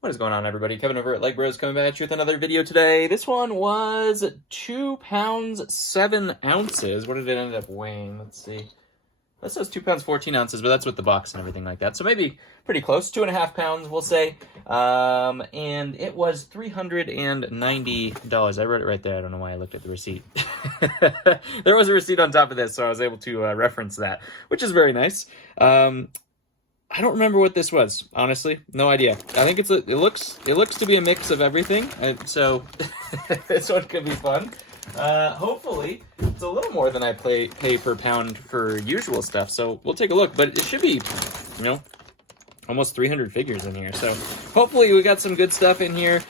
What is going on, everybody? Kevin over at Legbros coming back at you with another video today. This one was 2 pounds 7 ounces. What did it end up weighing? Let's see. That says 2 pounds 14 ounces, but that's with the box and everything like that. So maybe pretty close, 2.5 pounds, we'll say. And it was $390. I wrote it right there. I don't know why I looked at the receipt. There was a receipt on top of this, so I was able to reference that, which is very nice. I don't remember what this was, honestly. No idea. I think it looks to be a mix of everything, so this one could be fun. Hopefully, it's a little more than I pay per pound for usual stuff, so we'll take a look. But it should be, almost 300 figures in here. So hopefully we got some good stuff in here.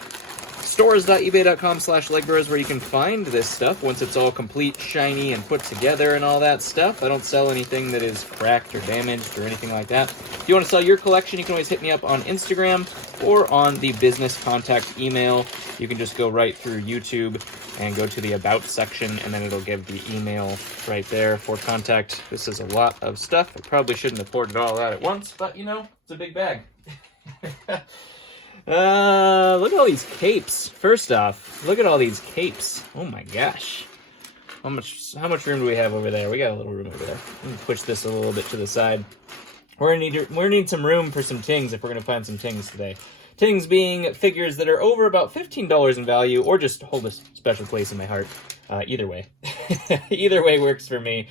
Stores.ebay.com/Legbros where you can find this stuff once it's all complete, shiny, and put together and all that stuff. I don't sell anything that is cracked or damaged or anything like that. If you want to sell your collection, you can always hit me up on Instagram or on the business contact email. You can just go right through YouTube and go to the About section, and then it'll give the email right there for contact. This is a lot of stuff. I probably shouldn't have poured it all out at once, but, it's a big bag. Look at all these capes. First off, look at all these capes. Oh my gosh. How much room do we have over there? We got a little room over there. Let me push this a little bit to the side. We're gonna need some room for some tings if we're gonna find some tings today. Tings being figures that are over about $15 in value, or just hold a special place in my heart. Either way. Either way works for me.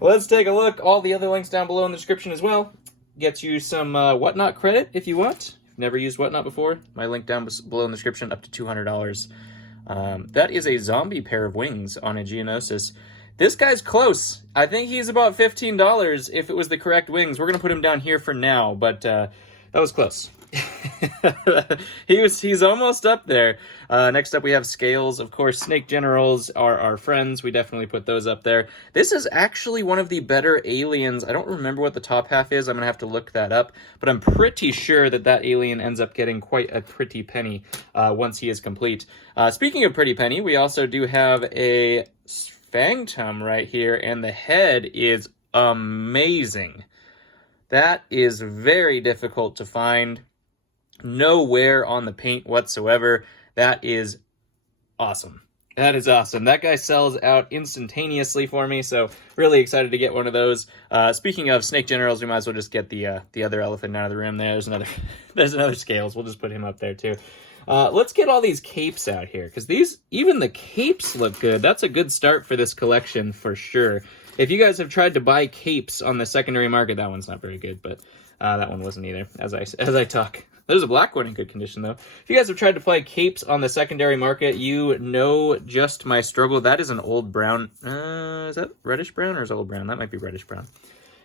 Let's take a look. All the other links down below in the description as well. Gets you some Whatnot credit if you want. Never used Whatnot before, my link down below in the description, up to $200. That is a zombie pair of wings on a Geonosis. This guy's close. I think he's about $15 if it was the correct wings. We're going to put him down here for now, but that was close. He's almost up there. Next up we have scales. Of course, snake generals are our friends. We definitely put those up there. This is actually one of the better aliens. I don't remember what the top half is. I'm gonna have to look that up, but I'm pretty sure that alien ends up getting quite a pretty penny once he is complete. Speaking of pretty penny, we also do have a Sphanctum right here, and the head is amazing. That is very difficult to find. No wear on the paint whatsoever. That is awesome. That is awesome. That guy sells out instantaneously for me, so really excited to get one of those. Speaking of snake generals, we might as well just get the other elephant out of the room there. There's another scales. We'll just put him up there too. Let's get all these capes out here, because even the capes look good. That's a good start for this collection for sure. If you guys have tried to buy capes on the secondary market, that one's not very good, but that one wasn't either, as I talk. There's a black one in good condition, though. If you guys have tried to play capes on the secondary market, you know just my struggle. That is an old brown. Is that reddish brown or is it old brown? That might be reddish brown.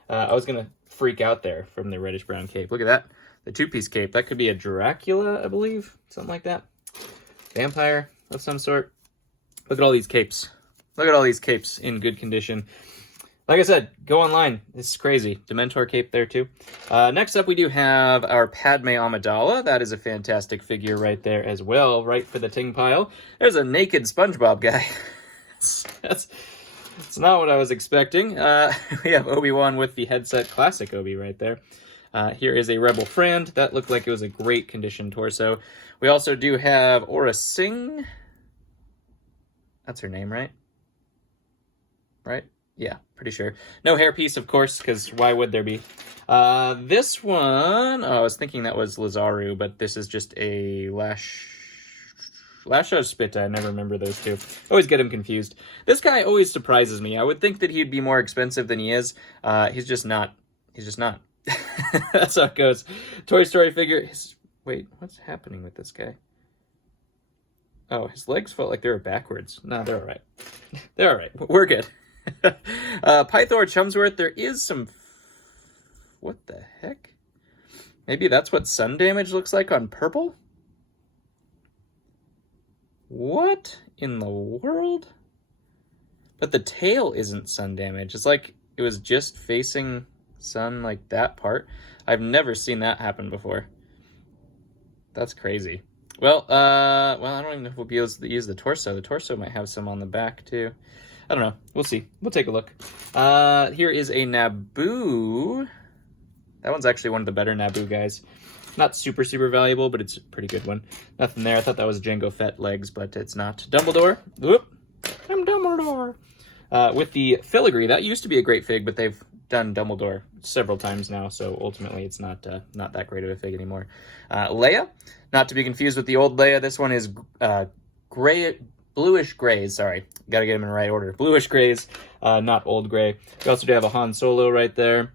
I was going to freak out there from the reddish brown cape. Look at that. The two-piece cape. That could be a Dracula, I believe. Something like that. Vampire of some sort. Look at all these capes. Look at all these capes in good condition. Like I said, go online. This is crazy. Dementor cape there, too. Next up, we do have our Padme Amidala. That is a fantastic figure right there as well, right for the ting pile. There's a naked SpongeBob guy. That's not what I was expecting. We have Obi-Wan with the headset, classic Obi right there. Here is a Rebel Friend. That looked like it was a great condition torso. We also do have Aura Singh. That's her name, right? Right? Yeah, pretty sure. No hairpiece, of course, because why would there be? This one, I was thinking that was Lazaru, but this is just a Lash or Spitta. I never remember those two. Always get him confused. This guy always surprises me. I would think that he'd be more expensive than he is. He's just not. He's just not. That's how it goes. Toy Story figure. Wait, what's happening with this guy? Oh, his legs felt like they were backwards. No, they're all right. They're all right. We're good. Pythor Chumsworth, there is some... What the heck? Maybe that's what sun damage looks like on purple? What in the world? But the tail isn't sun damage. It's like it was just facing sun like that part. I've never seen that happen before. That's crazy. Well, I don't even know if we'll be able to use the torso. The torso might have some on the back too. I don't know. We'll see. We'll take a look. Here is a Naboo. That one's actually one of the better Naboo guys. Not super, super valuable, but it's a pretty good one. Nothing there. I thought that was Jango Fett legs, but it's not. Dumbledore. Whoop. I'm Dumbledore. With the filigree, that used to be a great fig, but they've done Dumbledore several times now, so ultimately it's not that great of a fig anymore. Leia, not to be confused with the old Leia. This one is bluish grays. Sorry, got to get them in the right order. Bluish grays, not old gray. We also do have a Han Solo right there.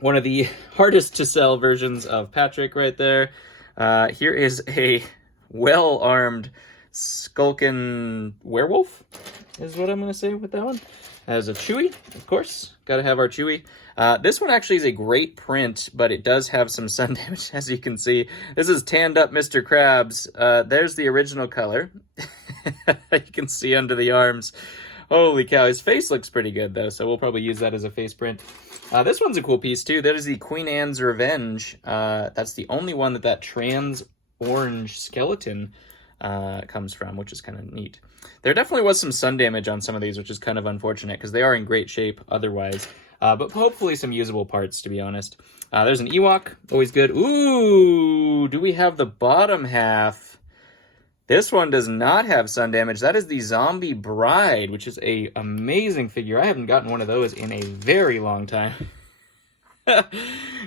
One of the hardest to sell versions of Patrick right there. Here is a well-armed skulking werewolf, is what I'm going to say with that one. As a Chewie, of course. Got to have our Chewie. This one actually is a great print, but it does have some sun damage, as you can see. This is tanned up Mr. Krabs. There's the original color. You can see under the arms. Holy cow, his face looks pretty good, though, so we'll probably use that as a face print. This one's a cool piece, too. That is the Queen Anne's Revenge. That's the only one that trans orange skeleton comes from, which is kind of neat. There definitely was some sun damage on some of these, which is kind of unfortunate, because they are in great shape otherwise. But hopefully some usable parts, to be honest. There's an Ewok, always good. Ooh, do we have the bottom half? This one does not have sun damage. That is the Zombie Bride, which is a amazing figure. I haven't gotten one of those in a very long time.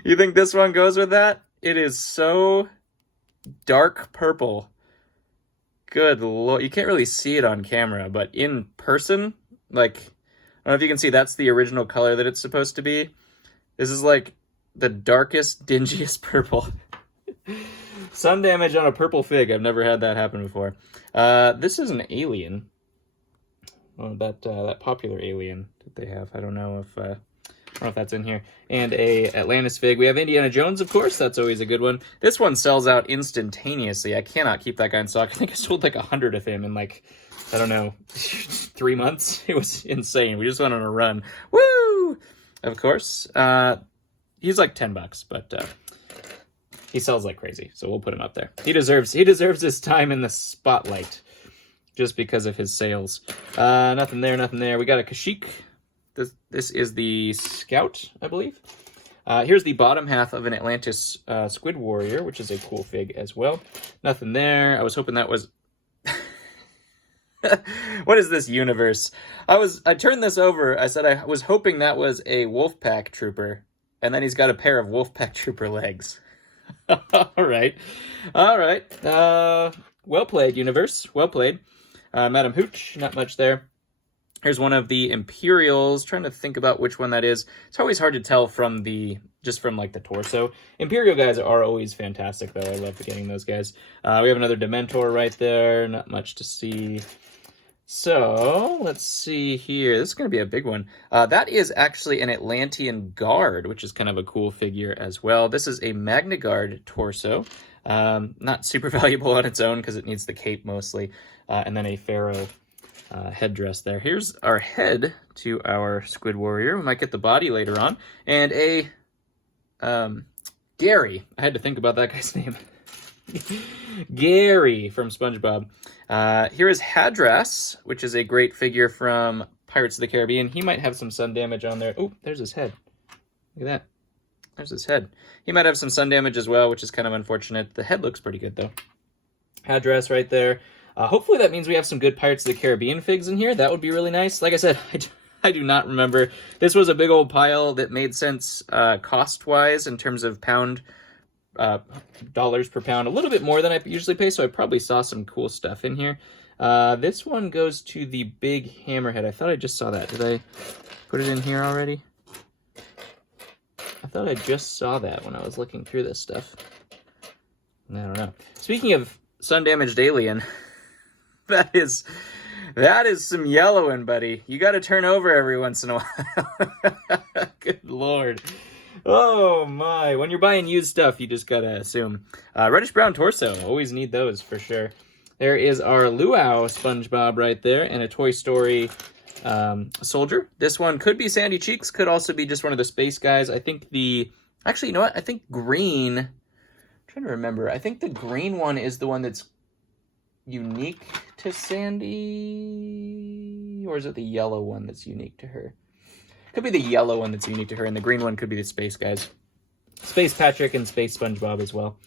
You think this one goes with that? It is so dark purple. Good lord. You can't really see it on camera, but in person, like, I don't know if you can see, that's the original color that it's supposed to be. This is like the darkest, dingiest purple. Sun damage on a purple fig. I've never had that happen before. This is an alien. Oh, that popular alien that they have. I don't know if that's in here. And a Atlantis fig. We have Indiana Jones, of course. That's always a good one. This one sells out instantaneously. I cannot keep that guy in stock. I think I sold like 100 of him in like, I don't know, 3 months. It was insane. We just went on a run. Woo! Of course. He's like $10, but he sells like crazy, so we'll put him up there. He deserves his time in the spotlight just because of his sales. Nothing there, nothing there. We got a Kashyyyk. This is the Scout, I believe. Here's the bottom half of an Atlantis Squid Warrior, which is a cool fig as well. Nothing there. I was hoping that was... What is this universe? I turned this over. I said I was hoping that was a Wolfpack Trooper, and then he's got a pair of Wolfpack Trooper legs. All right. Well played, universe. Well played. Madam Hooch, not much there. Here's one of the Imperials. Trying to think about which one that is. It's always hard to tell from like the torso. Imperial guys are always fantastic, though. I love getting those guys. We have another Dementor right there. Not much to see. So, let's see here. This is going to be a big one. That is actually an Atlantean Guard, which is kind of a cool figure as well. This is a Magna Guard torso. Not super valuable on its own because it needs the cape mostly. And then a Pharaoh headdress there. Here's our head to our Squid Warrior. We might get the body later on. And a Gary. I had to think about that guy's name. Gary from SpongeBob. Here is Hadras, which is a great figure from Pirates of the Caribbean. He might have some sun damage on there. Oh, there's his head. Look at that. There's his head. He might have some sun damage as well, which is kind of unfortunate. The head looks pretty good, though. Hadras right there. Hopefully that means we have some good Pirates of the Caribbean figs in here. That would be really nice. Like I said, I do not remember. This was a big old pile that made sense cost-wise in terms of dollars per pound. A little bit more than I usually pay, so I probably saw some cool stuff in here. This one goes to the big hammerhead. I thought I just saw that. Did I put it in here already? I thought I just saw that when I was looking through this stuff. I don't know. Speaking of sun-damaged alien, that is some yellowing, buddy. You got to turn over every once in a while. Good lord. Oh my. When you're buying used stuff, you just got to assume. Reddish-brown torso. Always need those for sure. There is our Luau SpongeBob right there and a Toy Story soldier. This one could be Sandy Cheeks, could also be just one of the space guys. I think actually, you know what? I think green, I'm trying to remember. I think the green one is the one that's unique to Sandy, or is it the yellow one that's unique to her? Could be the yellow one that's unique to her, and the green one could be the space guys. Space Patrick and Space SpongeBob as well.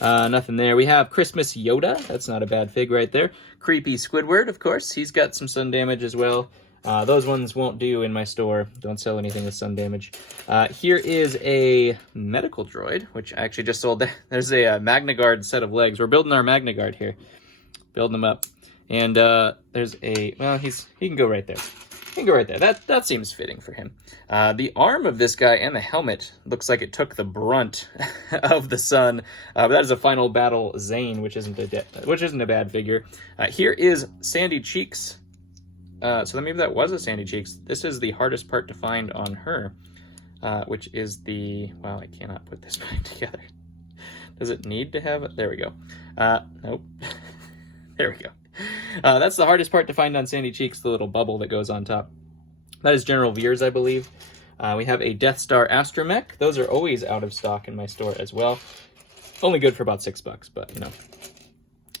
Nothing there. We have Christmas Yoda. That's not a bad fig right there. Creepy Squidward, of course. He's got some sun damage as well. Those ones won't do in my store. Don't sell anything with sun damage. Here is a medical droid, which I actually just sold. There's a Magnagard set of legs. We're building our Magnagard here. Building them up. And there's a... Well, he can go right there. He can go right there. That seems fitting for him. The arm of this guy and the helmet looks like it took the brunt of the sun. But that is a Final Battle Zane, which isn't a bad figure. Here is Sandy Cheeks. So maybe that was a Sandy Cheeks. This is the hardest part to find on her, which is the... Wow, I cannot put this back together. Does it need to have it? There we go. Nope. There we go. That's the hardest part to find on Sandy Cheeks, the little bubble that goes on top. That is General Veers, I believe. We have a Death Star Astromech. Those are always out of stock in my store as well. Only good for about $6, but, you know,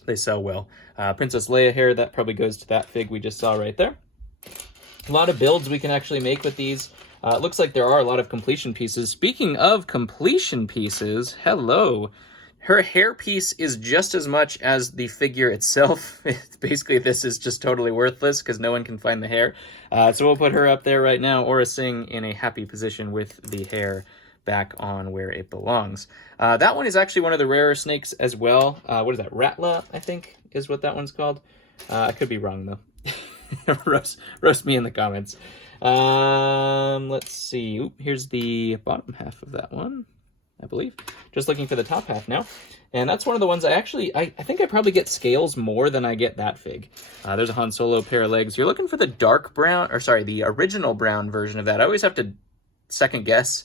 they sell well. Princess Leia hair, that probably goes to that fig we just saw right there. A lot of builds we can actually make with these. It looks like there are a lot of completion pieces. Speaking of completion pieces, hello. Her hair piece is just as much as the figure itself. Basically, this is just totally worthless because no one can find the hair. So we'll put her up there right now, Aura Singh in a happy position with the hair back on where it belongs. That one is actually one of the rarer snakes as well. What is that? Ratla, I think, is what that one's called. I could be wrong, though. roast me in the comments. Let's see. Oop, here's the bottom half of that one, I believe. Just looking for the top half now. And that's one of the ones I think I probably get scales more than I get that fig. There's a Han Solo pair of legs. You're looking for the dark brown, or sorry, the original brown version of that. I always have to second guess.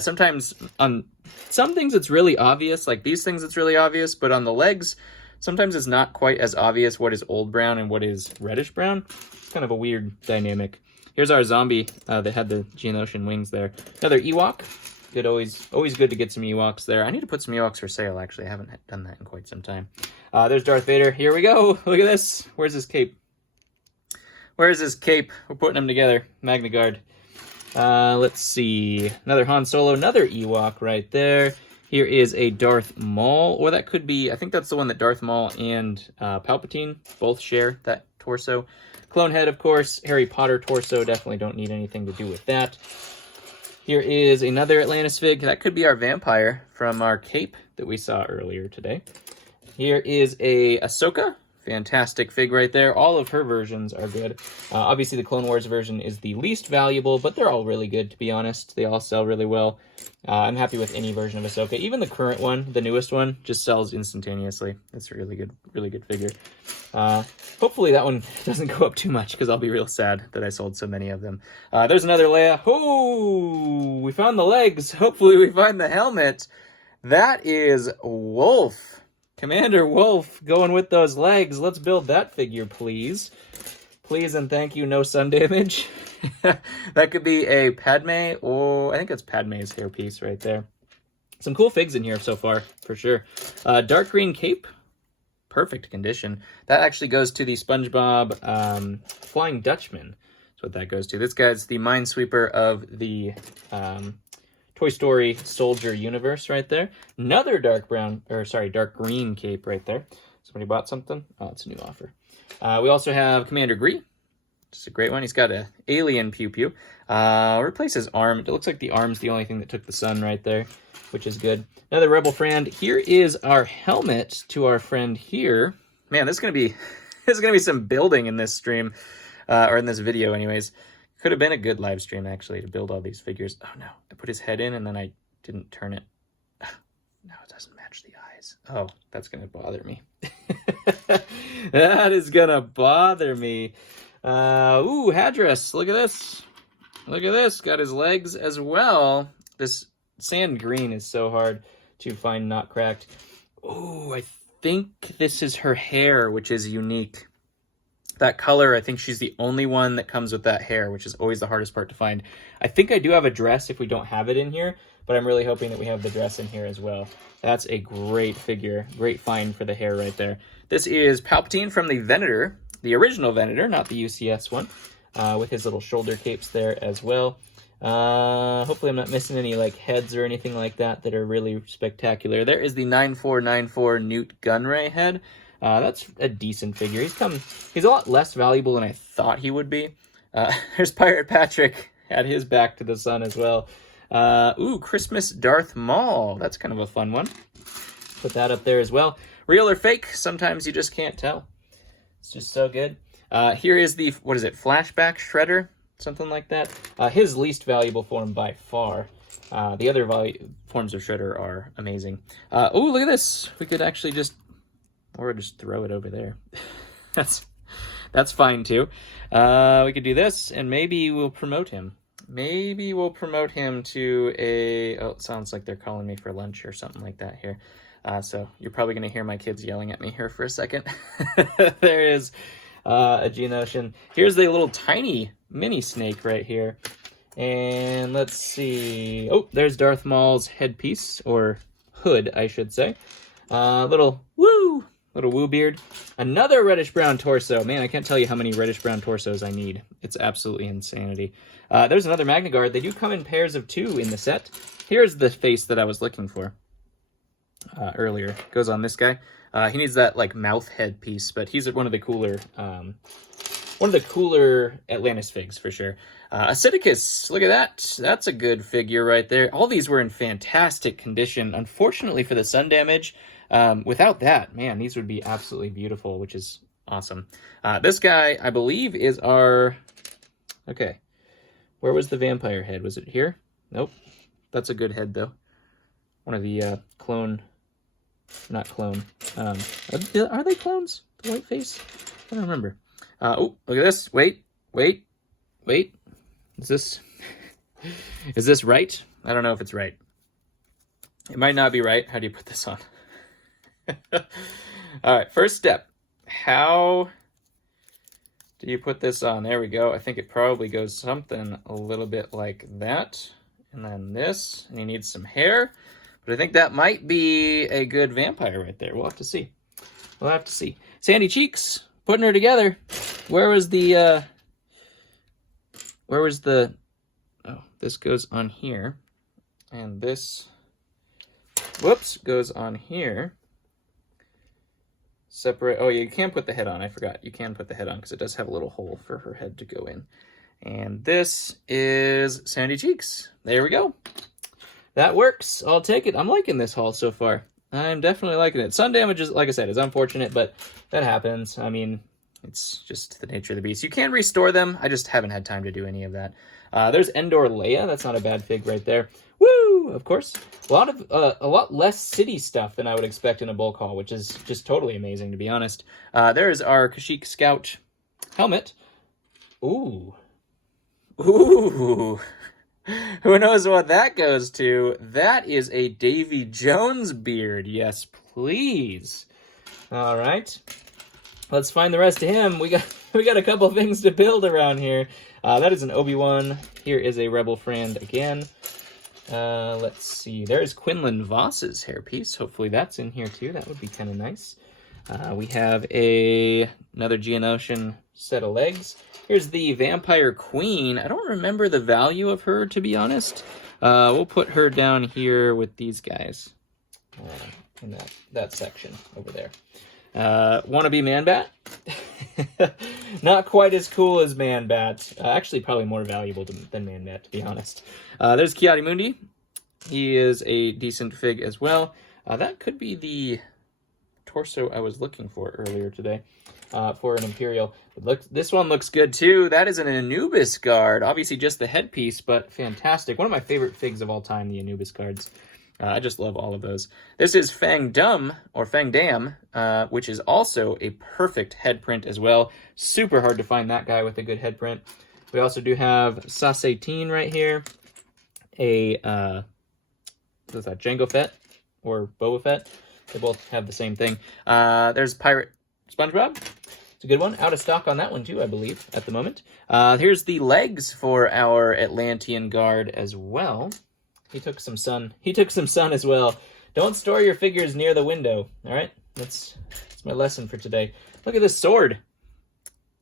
Sometimes on some things it's really obvious, like these things it's really obvious, but on the legs, sometimes it's not quite as obvious what is old brown and what is reddish brown. It's kind of a weird dynamic. Here's our zombie. They had the Geonosian wings there. Another Ewok. Good, always good to get some Ewoks there. I need to put some Ewoks for sale, actually. I haven't done that in quite some time. There's Darth Vader. Here we go. Look at this. Where's his cape? Where's his cape? We're putting them together. Magnagard. Let's see. Another Han Solo, another Ewok right there. Here is a Darth Maul, or that could be, I think that's the one that Darth Maul and Palpatine both share, that torso. Clone head, of course. Harry Potter torso, definitely don't need anything to do with that. Here is another Atlantis fig. That could be our vampire from our cape that we saw earlier today. Here is a Ahsoka. Fantastic fig right there. All of her versions are good. Obviously, the Clone Wars version is the least valuable, but they're all really good, to be honest. They all sell really well. I'm happy with any version of Ahsoka. Even the current one, the newest one, just sells instantaneously. It's a really good figure. Hopefully that one doesn't go up too much, because I'll be real sad that I sold so many of them. There's another Leia. Oh, we found the legs. Hopefully we find the helmet. That is Wolf. Commander Wolf going with those legs. Let's build that figure, please. Please and thank you, no sun damage. That could be a Padme, or I think it's Padme's hairpiece right there. Some cool figs in here so far, for sure. Dark green cape. Perfect condition. That actually goes to the SpongeBob Flying Dutchman. That's what that goes to. This guy's the Minesweeper of the Toy Story Soldier universe right there. Another dark green cape right there. Somebody bought something? Oh, it's a new offer. We also have Commander Gree. Just a great one. He's got an alien pew pew. Replace his arm. It looks like the arm's the only thing that took the sun right there, which is good. Another Rebel friend. Here is our helmet to our friend here. Man, this is gonna be some building in this stream, or in this video, anyways. Could have been a good live stream actually to build all these figures. Oh no, I put his head in and then I didn't turn it. No, it doesn't match the eyes. Oh, that's gonna bother me. That is gonna bother me. Ooh, Hadris, look at this. Look at this, got his legs as well. This sand green is so hard to find not cracked. Ooh, I think this is her hair, which is unique. That color, I think she's the only one that comes with that hair, which is always the hardest part to find. I think I do have a dress if we don't have it in here, but I'm really hoping that we have the dress in here as well. That's a great figure, great find for the hair right there. This is Palpatine from the Venator, the original Venator, not the UCS one, with his little shoulder capes there as well. Hopefully I'm not missing any like heads or anything like that that are really spectacular. There is the 9494 Newt Gunray head. That's a decent figure. He's a lot less valuable than I thought he would be. There's Pirate Patrick at his back to the sun as well. Ooh, Christmas Darth Maul. That's kind of a fun one. Put that up there as well. Real or fake? Sometimes you just can't tell. It's just so good. Here is the, what is it, Flashback Shredder? Something like that. His least valuable form by far. The other forms of Shredder are amazing. Oh, look at this. We could actually just throw it over there. That's fine too. We could do this, and maybe we'll promote him. Maybe we'll promote him to a... Oh, it sounds like they're calling me for lunch or something like that here. So you're probably going to hear my kids yelling at me here for a second. There is a Geonosian. Here's the little tiny mini snake right here. And let's see. Oh, there's Darth Maul's headpiece, or hood, I should say. Little woo beard. Another reddish-brown torso. Man, I can't tell you how many reddish-brown torsos I need. It's absolutely insanity. There's another Magna Guard. They do come in pairs of 2 in the set. Here's the face that I was looking for earlier. Goes on this guy. He needs that like mouth head piece, but he's one of the cooler Atlantis figs for sure. Acidicus, look at that. That's a good figure right there. All these were in fantastic condition. Unfortunately for the sun damage, without that, man, these would be absolutely beautiful, which is awesome. This guy, I believe, is our... Okay. Where was the vampire head? Was it here? Nope. That's a good head, though. One of the clone... Not clone. Are they clones? The white face? I don't remember. Oh, look at this. Wait. Is this right? I don't know if it's right. It might not be right. How do you put this on? All right, first step. How do you put this on? There we go. I think it probably goes something a little bit like that. And then this, and you need some hair. But I think that might be a good vampire right there. We'll have to see. Sandy Cheeks, putting her together. Where was the... Oh, this goes on here. And this... Whoops, goes on here. Separate... Oh, yeah, you can put the head on. I forgot. You can put the head on because it does have a little hole for her head to go in. And this is Sandy Cheeks. There we go. That works. I'll take it. I'm liking this haul so far. I'm definitely liking it. Sun damage, is, like I said, is unfortunate, but that happens. I mean, it's just the nature of the beast. You can restore them. I just haven't had time to do any of that. There's Endor Leia. That's not a bad fig right there. Woo! Of course. A lot less city stuff than I would expect in a bulk haul, which is just totally amazing, to be honest. There's our Kashyyyk Scout helmet. Ooh. Who knows what that goes to? That is a Davy Jones beard. Yes, please. All right. Let's find the rest of him. We got a couple things to build around here. That is an Obi-Wan. Here is a Rebel Friend again. Let's see. There's Quinlan Voss's hairpiece. Hopefully that's in here too. That would be kind of nice. We have another Geonosian set of legs. Here's the Vampire Queen. I don't remember the value of her, to be honest. We'll put her down here with these guys. In that section over there. Wannabe Man-Bat? Not quite as cool as Man-Bat. Actually, probably more valuable than Man-Bat, to be honest. There's Ki-Adi-Mundi. He is a decent fig as well. That could be the torso I was looking for earlier today. For an Imperial. This one looks good too. That is an Anubis guard. Obviously just the headpiece, but fantastic. One of my favorite figs of all time, the Anubis guards. I just love all of those. This is Fang Dam, which is also a perfect head print as well. Super hard to find that guy with a good head print. We also do have Sasateen right here. What is that, Jango Fett or Boba Fett? They both have the same thing. There's Pirate SpongeBob. It's a good one. Out of stock on that one too, I believe, at the moment. Here's the legs for our Atlantean guard as well. He took some sun. He took some sun as well. Don't store your figures near the window. All right, that's my lesson for today. Look at this sword.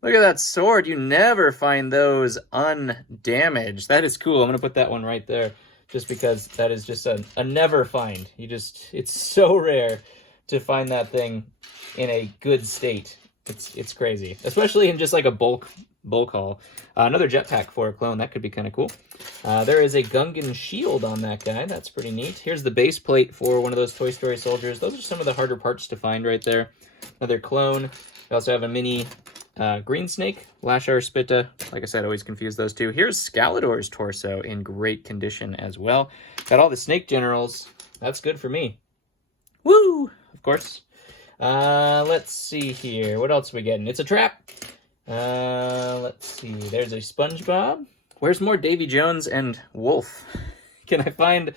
Look at that sword. You never find those undamaged. That is cool. I'm going to put that one right there just because that is just a never find. It's so rare to find that thing in a good state. It's crazy, especially in just like a bulk haul. Another jetpack for a clone. That could be kind of cool. There is a Gungan shield on that guy. That's pretty neat. Here's the base plate for one of those Toy Story soldiers. Those are some of the harder parts to find right there. Another clone. We also have a mini green snake, Lashar Spitta. Like I said, always confuse those two. Here's Scalador's torso in great condition as well. Got all the snake generals. That's good for me. Woo! Of course. Let's see here. What else are we getting? It's a trap. Let's see. There's a SpongeBob. Where's more Davy Jones and Wolf? Can I find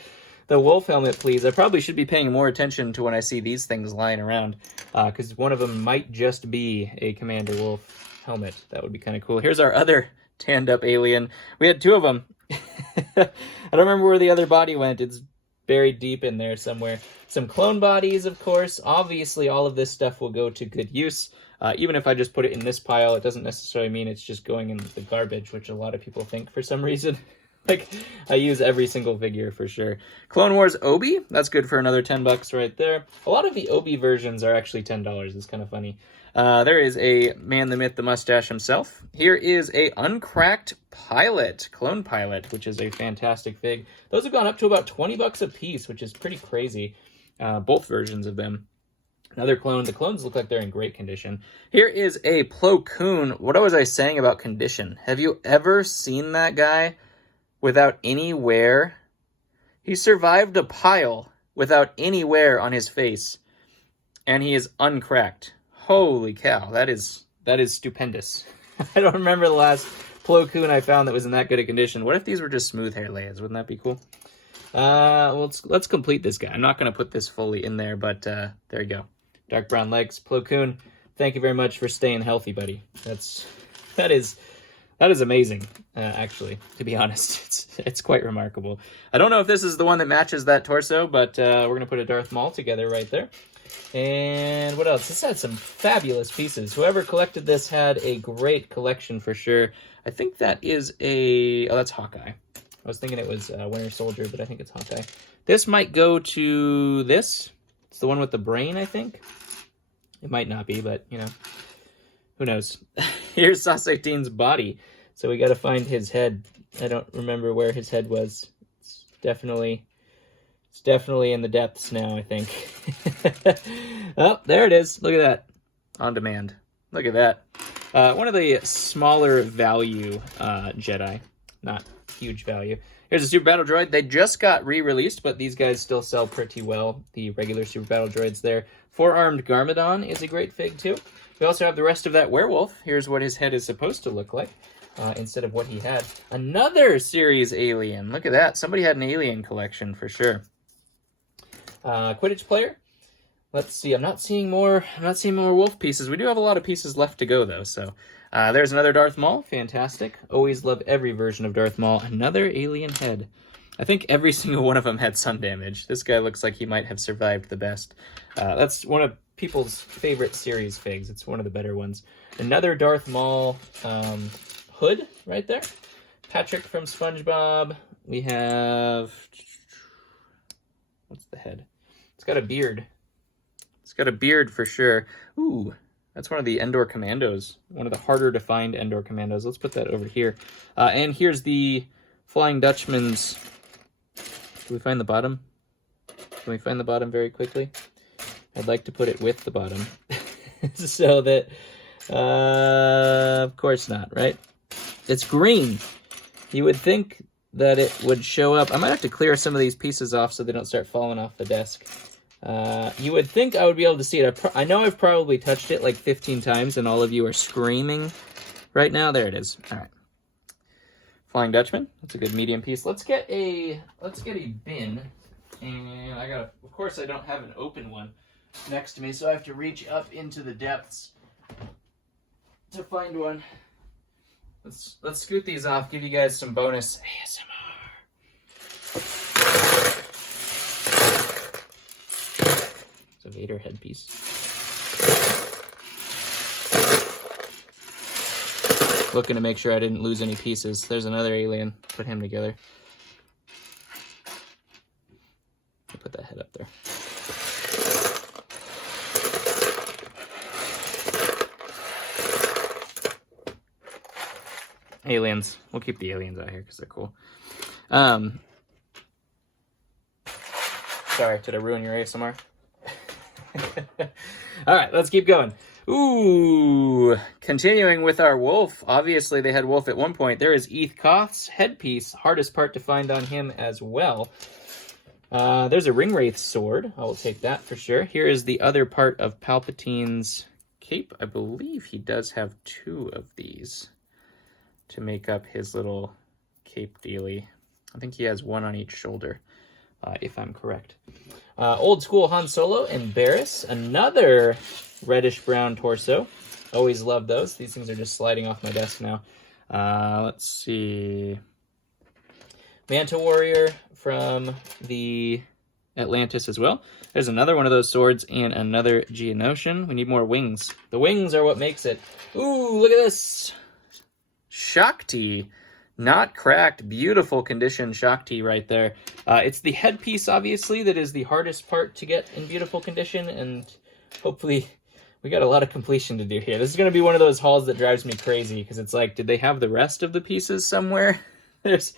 the Wolf helmet, please? I probably should be paying more attention to when I see these things lying around, because one of them might just be a Commander Wolf helmet. That would be kind of cool. Here's our other tanned-up alien. We had two of them. I don't remember where the other body went. It's buried deep in there somewhere. Some clone bodies, of course. Obviously, all of this stuff will go to good use. Even if I just put it in this pile, it doesn't necessarily mean it's just going in the garbage, which a lot of people think for some reason. Like, I use every single figure for sure. Clone Wars Obi, that's good for another $10 right there. A lot of the Obi versions are actually $10. It's kind of funny. There is a Man, the Myth, the Mustache himself. Here is a Uncracked Pilot, Clone Pilot, which is a fantastic fig. Those have gone up to about $20 a piece, which is pretty crazy. Both versions of them. Another clone. The clones look like they're in great condition. Here is a Plo Koon. What was I saying about condition? Have you ever seen that guy without any wear? He survived a pile without any wear on his face, and he is uncracked. Holy cow, that is stupendous. I don't remember the last Plo Koon I found that was in that good a condition. What if these were just smooth hair Leias? Wouldn't that be cool? Well, let's complete this guy. I'm not going to put this fully in there, but there you go. Dark brown legs. Plo Koon, thank you very much for staying healthy, buddy. That is amazing, actually, to be honest. It's quite remarkable. I don't know if this is the one that matches that torso, but we're going to put a Darth Maul together right there. And what else? This had some fabulous pieces. Whoever collected this had a great collection for sure. I think that is oh, that's Hawkeye. I was thinking it was Winter Soldier, but I think it's Hawkeye. This might go to this. It's the one with the brain, I think. It might not be, but, you know, who knows? Here's Sasatin's body. So we got to find his head. I don't remember where his head was. It's definitely in the depths now, I think. Oh, there it is. Look at that. On demand. Look at that. One of the smaller value Jedi. Not huge value. Here's a Super Battle Droid. They just got re-released, but these guys still sell pretty well. The regular Super Battle Droids there. Four-armed Garmadon is a great fig, too. We also have the rest of that werewolf. Here's what his head is supposed to look like, instead of what he had. Another series alien. Look at that. Somebody had an alien collection for sure. Quidditch player. Let's see. I'm not seeing more wolf pieces. We do have a lot of pieces left to go, though, so... there's another Darth Maul. Fantastic. Always love every version of Darth Maul. Another alien head. I think every single one of them had sun damage. This guy looks like he might have survived the best. That's one of people's favorite series figs. It's one of the better ones. Another Darth Maul hood right there. Patrick from SpongeBob. We have... What's the head? It's got a beard. It's got a beard for sure. Ooh. That's one of the Endor Commandos. One of the harder to find Endor Commandos. Let's put that over here. And here's the Flying Dutchman's... Can we find the bottom? Can we find the bottom very quickly? I'd like to put it with the bottom. So that... of course not, right? It's green. You would think that it would show up. I might have to clear some of these pieces off so they don't start falling off the desk. You would think I would be able to see it. I know I've probably touched it like 15 times and all of you are screaming right now. There it is. All right. Flying Dutchman. That's a good medium piece. Let's get a bin. And of course I don't have an open one next to me, so I have to reach up into the depths to find one. Let's scoot these off, give you guys some bonus ASMR. It's a Vader headpiece. looking to make sure I didn't lose any pieces. There's another alien. Put him together. Put that head up there. Aliens. We'll keep the aliens out here because they're cool. Sorry, did I ruin your ASMR? All right, let's keep going. Ooh, continuing with our wolf. Obviously, they had wolf at one point. There is Eth Koth's headpiece. Hardest part to find on him as well. There's a Ringwraith sword. I will take that for sure. Here is the other part of Palpatine's cape. I believe he does have 2 of these to make up his little cape dealy. I think he has 1 on each shoulder, if I'm correct. Old school Han Solo and Barriss. Another reddish-brown torso. Always love those. These things are just sliding off my desk now. Let's see. Manta Warrior from the Atlantis as well. There's another one of those swords and another Geonosian. We need more wings. The wings are what makes it. Ooh, look at this. Shakti. Not cracked. Beautiful condition Shakti right there. It's the headpiece, obviously, that is the hardest part to get in beautiful condition, and hopefully we got a lot of completion to do here. This is going to be one of those hauls that drives me crazy, because it's like, did they have the rest of the pieces somewhere? There's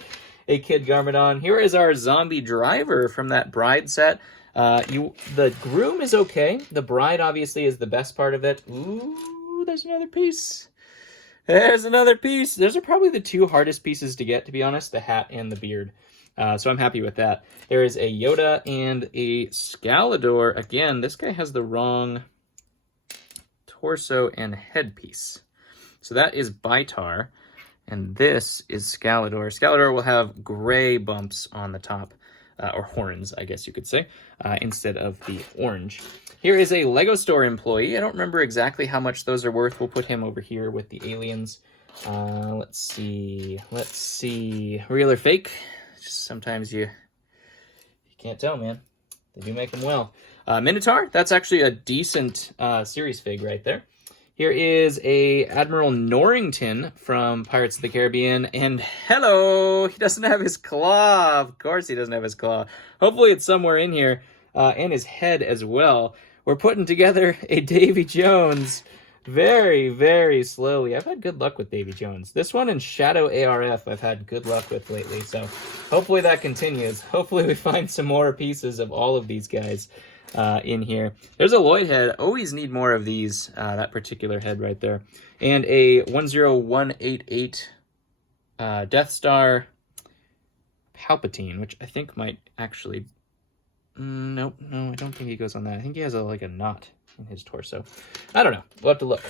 a Kid Garmadon. Here is our zombie driver from that bride set. The groom is okay. The bride, obviously, is the best part of it. Ooh, there's another piece. There's another piece. Those are probably the 2 hardest pieces to get, to be honest, the hat and the beard. So I'm happy with that. There is a Yoda and a Scalador. Again, this guy has the wrong torso and headpiece. So that is Baitar, and this is Scalador. Scalador will have gray bumps on the top, or horns, I guess you could say, instead of the orange. Here is a Lego store employee. I don't remember exactly how much those are worth. We'll put him over here with the aliens. Let's see. Real or fake? Just sometimes you can't tell, man. They do make them well. Minotaur, that's actually a decent series fig right there. Here is a Admiral Norrington from Pirates of the Caribbean. And hello, he doesn't have his claw. Of course he doesn't have his claw. Hopefully it's somewhere in here. And his head as well. We're putting together a Davy Jones very, very slowly. I've had good luck with Davy Jones. This one and Shadow ARF I've had good luck with lately. So hopefully that continues. Hopefully we find some more pieces of all of these guys in here. There's a Lloyd head. Always need more of these, that particular head right there. And a 10188 Death Star Palpatine, which I think might actually... Nope, no, I don't think he goes on that. I think he has like a knot in his torso. I don't know. We'll have to look.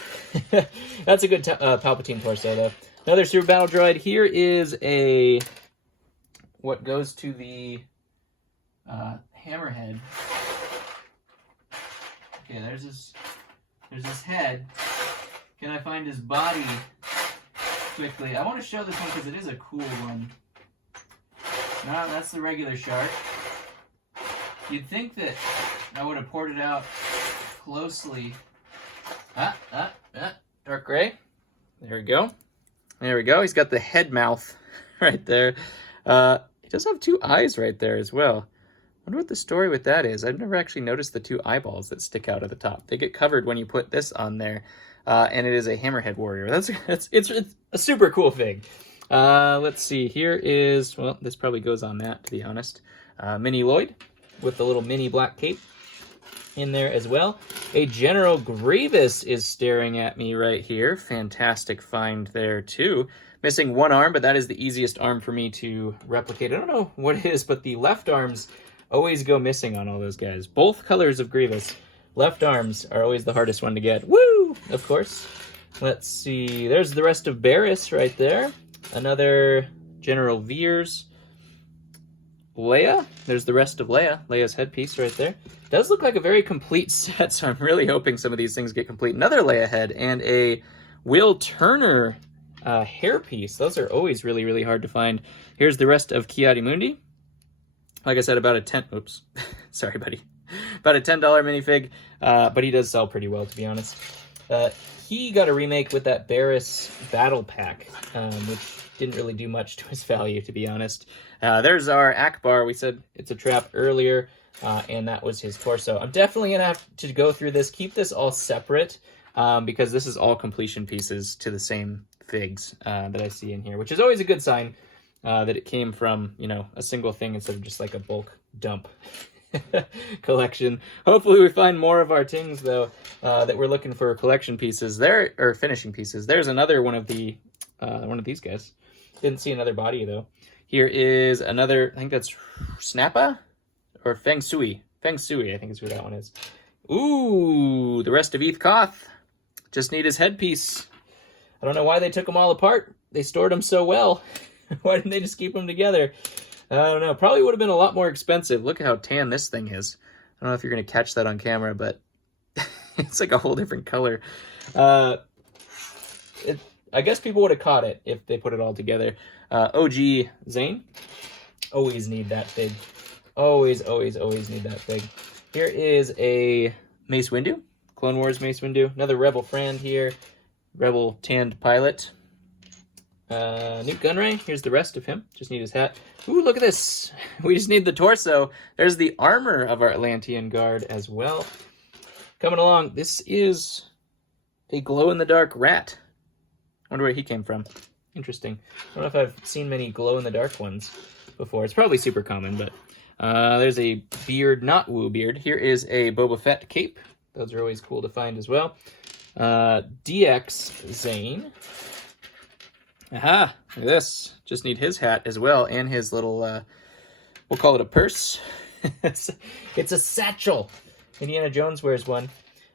That's a good Palpatine torso, though. Another Super Battle Droid. Here is a... what goes to the Hammerhead. Okay, there's his head. Can I find his body quickly? I want to show this one because it is a cool one. No, that's the regular shark. You'd think that I would have poured it out closely. Dark gray. There we go. There we go. He's got the head mouth right there. He does have 2 eyes right there as well. I wonder what the story with that is. I've never actually noticed the 2 eyeballs that stick out at the top. They get covered when you put this on there. And it is a Hammerhead Warrior. It's a super cool fig. Let's see. Here is, well, this probably goes on that, to be honest. Mini Lloyd with the little mini black cape in there as well. A General Grievous is staring at me right here. Fantastic find there too. Missing 1 arm, but that is the easiest arm for me to replicate. I don't know what it is, but the left arms always go missing on all those guys. Both colors of Grievous. Left arms are always the hardest one to get. Woo! Of course. Let's see. There's the rest of Barriss right there. Another General Veers. Leia. There's the rest of Leia. Leia's headpiece right there. Does look like a very complete set, so I'm really hoping some of these things get complete. Another Leia head and a Will Turner hairpiece. Those are always really, really hard to find. Here's the rest of Ki-Adi-Mundi. Like I said, about a 10... Oops. Sorry, buddy. About a $10 minifig, but he does sell pretty well, to be honest. He got a remake with that Barris Battle Pack, which didn't really do much to his value, to be honest. There's our Akbar. We said it's a trap earlier, and that was his torso. I'm definitely going to have to go through this, keep this all separate, because this is all completion pieces to the same figs that I see in here, which is always a good sign that it came from, you know, a single thing instead of just like a bulk dump collection. Hopefully we find more of our tings, though, that we're looking for collection pieces there, or finishing pieces. There's another one of the one of these guys. Didn't see another body, though. Here is another, I think that's Snappa or Feng Sui. Feng Sui, I think is who that one is. Ooh, the rest of Eth Koth. Just need his headpiece. I don't know why they took them all apart. They stored them so well. Why didn't they just keep them together? I don't know. Probably would have been a lot more expensive. Look at how tan this thing is. I don't know if you're going to catch that on camera, but it's like a whole different color. I guess people would have caught it if they put it all together. OG Zane. Always need that fig. Always, always, always need that fig. Here is a Mace Windu. Clone Wars Mace Windu. Another Rebel Frand here. Rebel tanned pilot. Newt Gunray. Here's the rest of him. Just need his hat. Ooh, look at this. We just need the torso. There's the armor of our Atlantean guard as well. Coming along. This is a glow-in-the-dark rat. Wonder where he came from. Interesting. I don't know if I've seen many glow-in-the-dark ones before. It's probably super common, but there's a beard, not Woo beard. Here is a Boba Fett cape. Those are always cool to find as well. DX Zane. Aha, look at this. Just need his hat as well, and his little, we'll call it a purse. It's a satchel. Indiana Jones wears one.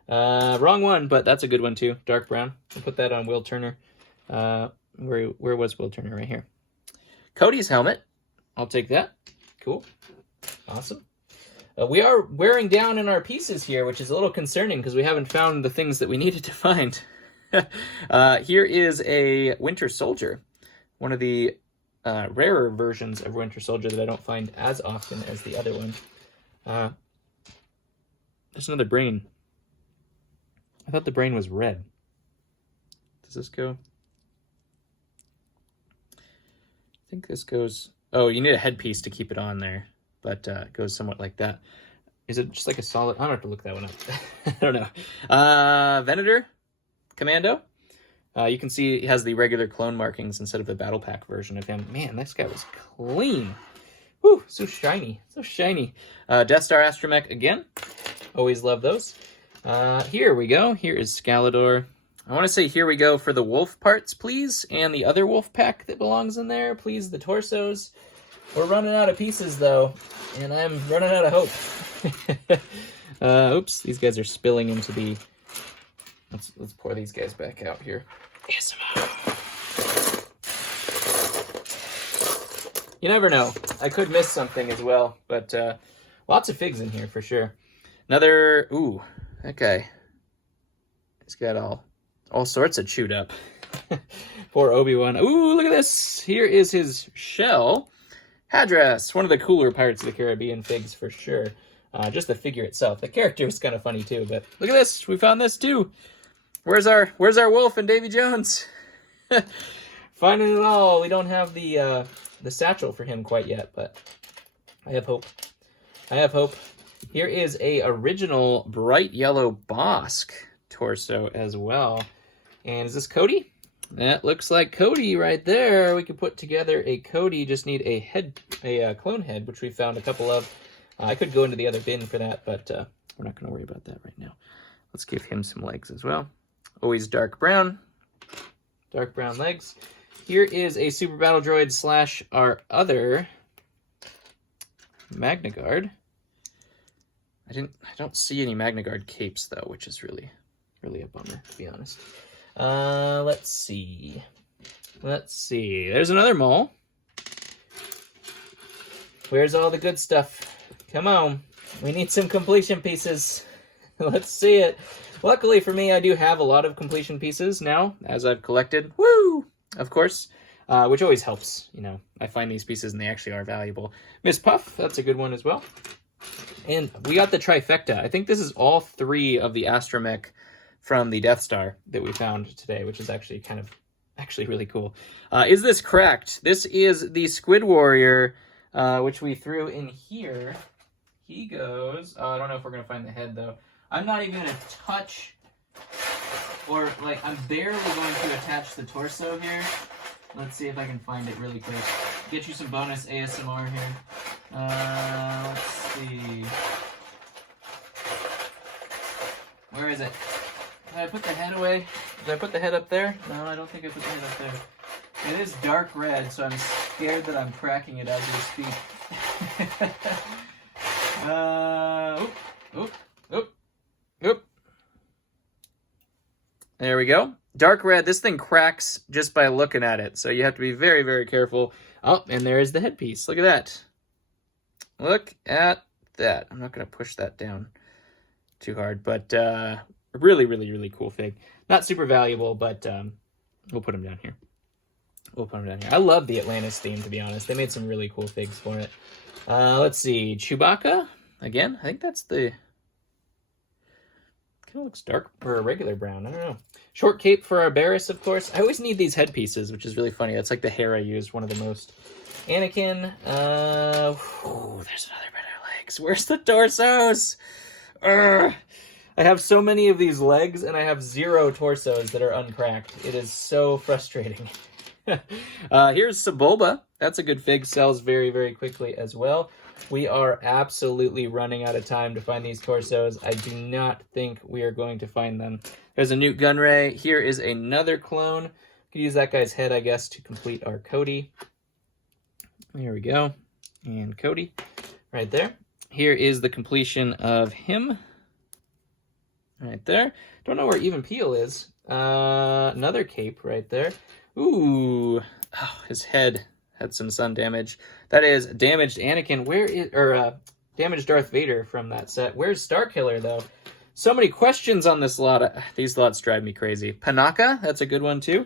Wrong one, but that's a good one too. Dark brown. I'll put that on Will Turner. Where was Will Turner? Right here. Cody's helmet. I'll take that. Cool. Awesome. We are wearing down in our pieces here, which is a little concerning because we haven't found the things that we needed to find. Here is a Winter Soldier, one of the rarer versions of Winter Soldier that I don't find as often as the other one. There's another brain. I thought the brain was red. Does this go? I think this goes... Oh, you need a headpiece to keep it on there, but it goes somewhat like that. Is it just like a solid... I'm going to have to look that one up. I don't know. Venator Commando. You can see he has the regular clone markings instead of the battle pack version of him. Man, this guy was clean. Whew, so shiny. So shiny. Death Star Astromech again. Always love those. Here we go. Here is Scalador. I want to say here we go for the wolf parts, please, and the other wolf pack that belongs in there. Please, the torsos. We're running out of pieces, though, and I'm running out of hope. Oops, these guys are spilling into the... Let's pour these guys back out here. ASMR. You never know. I could miss something as well, but lots of figs in here for sure. Another... Ooh, that guy. He's got all sorts of chewed up. Poor Obi-Wan. Ooh, look at this. Here is his shell. Hadras, one of the cooler Pirates of the Caribbean figs for sure. Just the figure itself. The character was kind of funny too, but look at this. We found this too. Where's our wolf and Davy Jones? Finding it all. We don't have the satchel for him quite yet, but I have hope. I have hope. Here is a original bright yellow Bosk torso as well. And is this Cody? That looks like Cody right there. We can put together a Cody. Just need a clone head, which we found a couple of. I could go into the other bin for that, but we're not going to worry about that right now. Let's give him some legs as well. Always dark brown. Dark brown legs. Here is a Super Battle Droid / our other Magna Guard. I don't see any Magna Guard capes, though, which is really a bummer, to be honest. Let's see. There's another mole. Where's all the good stuff? Come on. We need some completion pieces. Let's see it. Luckily for me, I do have a lot of completion pieces now, as I've collected. Woo! Of course. Which always helps, you know. I find these pieces and they actually are valuable. Miss Puff, that's a good one as well. And we got the trifecta. I think this is all three of the Astromech from the Death Star that we found today, which is actually really cool. Is this cracked? This is the Squid Warrior, which we threw in here. He goes... I don't know if we're going to find the head, though. I'm not even going to touch... Or, like, I'm barely going to attach the torso here. Let's see if I can find it really quick. Get you some bonus ASMR here. Let's see. Where is it? Did I put the head away? Did I put the head up there? No, I don't think I put the head up there. It is dark red, so I'm scared that I'm cracking it as we speak. Oop. There we go. Dark red. This thing cracks just by looking at it, so you have to be very, very careful. Oh, and there is the headpiece. Look at that. Look at that. I'm not going to push that down too hard, but really, really, really cool fig. Not super valuable, but we'll put him down here. I love the Atlantis theme, to be honest. They made some really cool figs for it. Let's see. Chewbacca. Again, I think that's the... Kind of looks dark or a regular brown. I don't know. Short cape for our Barris, of course. I always need these headpieces, which is really funny. That's like the hair I used, one of the most. Anakin. There's another bit of legs. Where's the torsos? I have so many of these legs, and I have 0 torsos that are uncracked. It is so frustrating. Here's Sebulba. That's a good fig. Sells very, very quickly as well. We are absolutely running out of time to find these torsos. I do not think we are going to find them. There's a Newt Gunray. Here is another clone. We could use that guy's head, I guess, to complete our Cody. Here we go. And Cody right there. Here is the completion of him. Right there. Don't know where Even Peel is. Another cape right there. Ooh. Oh, his head had some sun damage. That is damaged Anakin. Damaged Darth Vader from that set. Where's Starkiller, though? So many questions on this lot. These lots drive me crazy. Panaka, that's a good one, too.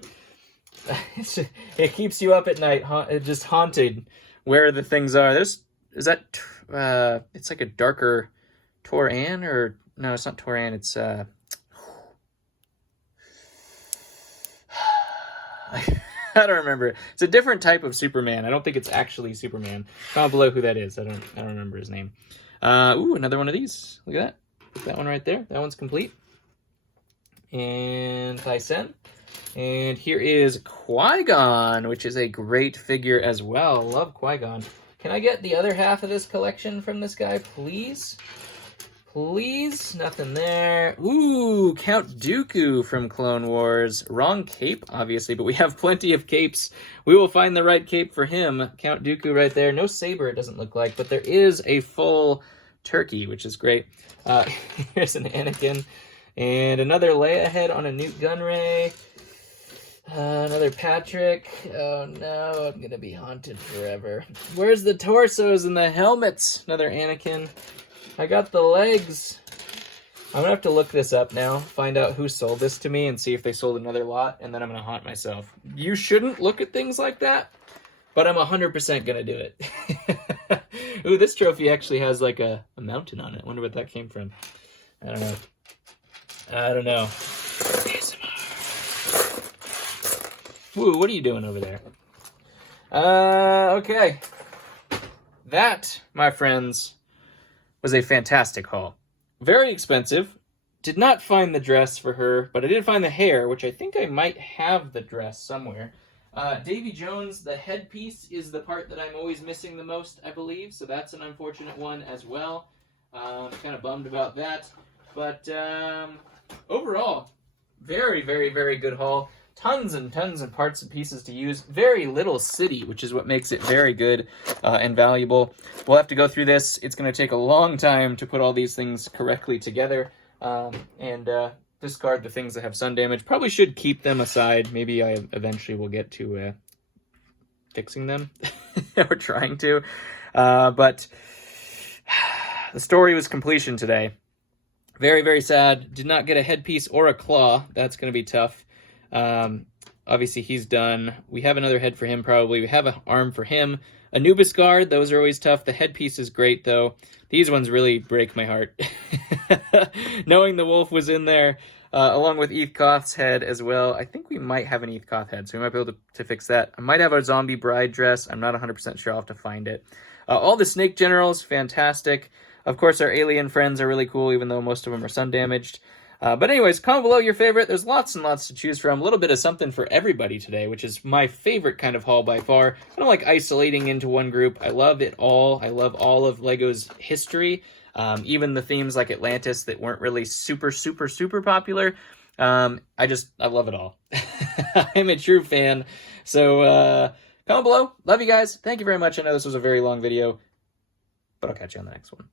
It keeps you up at night, just haunted where the things are. It's like a darker Toran, or... No, it's not Toran, it's... I don't remember. It's a different type of Superman. I don't think it's actually Superman. Comment below who that is. I don't remember his name. Ooh, another one of these. Look at that. Put that one right there. That one's complete. And Tyson. And here is Qui-Gon, which is a great figure as well. Love Qui-Gon. Can I get the other half of this collection from this guy, please? Please? Nothing there. Ooh, Count Dooku from Clone Wars. Wrong cape, obviously, but we have plenty of capes. We will find the right cape for him. Count Dooku right there. No saber, it doesn't look like, but there is a full turkey, which is great. Here's an Anakin. And another Leia head on a Newt Gunray. Another Patrick. Oh no, I'm going to be haunted forever. Where's the torsos and the helmets? Another Anakin. I got the legs. I'm going to have to look this up now, find out who sold this to me, and see if they sold another lot, and then I'm going to haunt myself. You shouldn't look at things like that, but I'm 100% going to do it. Ooh, this trophy actually has like a mountain on it. I wonder what that came from. I don't know. Woo, what are you doing over there? Okay. That, my friends, was a fantastic haul. Very expensive. Did not find the dress for her, but I did find the hair, which I think I might have the dress somewhere. Davy Jones, the headpiece, is the part that I'm always missing the most, I believe, so that's an unfortunate one as well. Kind of bummed about that. But overall, very, very, very good haul. Tons and tons of parts and pieces to use. Very little city, which is what makes it very good and valuable. We'll have to go through this. It's going to take a long time to put all these things correctly together and discard the things that have sun damage. Probably should keep them aside. Maybe I eventually will get to fixing them or trying to. But the story was completion today. Very, very sad. Did not get a headpiece or a claw. That's going to be tough. Obviously he's done. We have another head for him probably. We have an arm for him. Anubis guard, those are always tough. The headpiece is great, though. These ones really break my heart. Knowing the wolf was in there, along with Eth Koth's head as well. I think we might have an Eth Koth head, so we might be able to fix that. I might have a zombie bride dress. I'm not 100% sure. I'll have to find it. All the snake generals, fantastic. Of course, our alien friends are really cool, even though most of them are sun damaged. But anyways, comment below your favorite. There's lots and lots to choose from. A little bit of something for everybody today, which is my favorite kind of haul by far. I don't like isolating into one group. I love it all. I love all of LEGO's history. Even the themes like Atlantis that weren't really super popular. I love it all. I'm a true fan. So comment below. Love you guys. Thank you very much. I know this was a very long video, but I'll catch you on the next one.